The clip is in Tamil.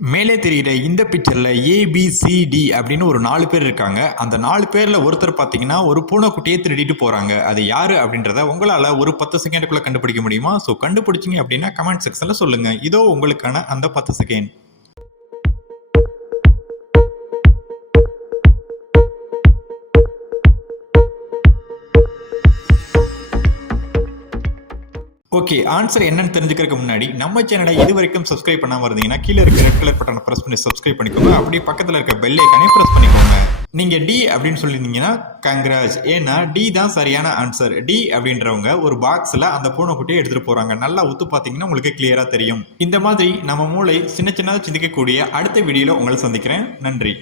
மேலே தெரிகிற இந்த பிக்சரில் ஏபிசிடி அப்படின்னு ஒரு 4 பேர் இருக்காங்க. அந்த 4 பேரில் ஒருத்தர் பார்த்தீங்கன்னா ஒரு பூனைக்குட்டியை திருடிட்டு போகிறாங்க. அது யார் அப்படின்றத உங்களால் ஒரு 10 செகண்டுக்குள்ளே கண்டுபிடிக்க முடியுமா? ஸோ கண்டுபிடிச்சிங்க அப்படின்னா கமெண்ட் செக்ஷனில் சொல்லுங்கள். இதோ உங்களுக்கான அந்த 10 செகண்ட். ஓகே, ஆன்சர் என்னன்னு தெரிஞ்சுக்கிறதுக்கு முன்னாடி நம்ம சேனலை இது வரைக்கும் சப்ஸ்கிரைப் பண்ணாமல் இருந்தீங்கன்னா கீழே இருக்க ரெட் கலர் பட்டனை ப்ரெஸ் பண்ணி சப்ஸ்கிரைப் பண்ணிக்கோங்க. அப்படியே பக்கத்தில் இருக்க பெல் ஐக்கானே ப்ரெஸ் பண்ணிக்கோங்க. நீங்கள் டி அப்படின்னு சொல்லியிருந்தீங்கன்னா கங்க்ராஜ், ஏன்னா டி தான் சரியான ஆன்சர். டி அப்படின்றவங்க ஒரு பாக்ஸில் அந்த பூனைக்குட்டியை எடுத்துகிட்டு போகிறாங்க. நல்லா ஒத்து பார்த்தீங்கன்னா உங்களுக்கு கிளியராக தெரியும். இந்த மாதிரி நம்ம மூளை சின்ன சின்னதாக சிந்திக்கக்கூடிய அடுத்த வீடியோவில் உங்களை சந்திக்கிறேன். நன்றி.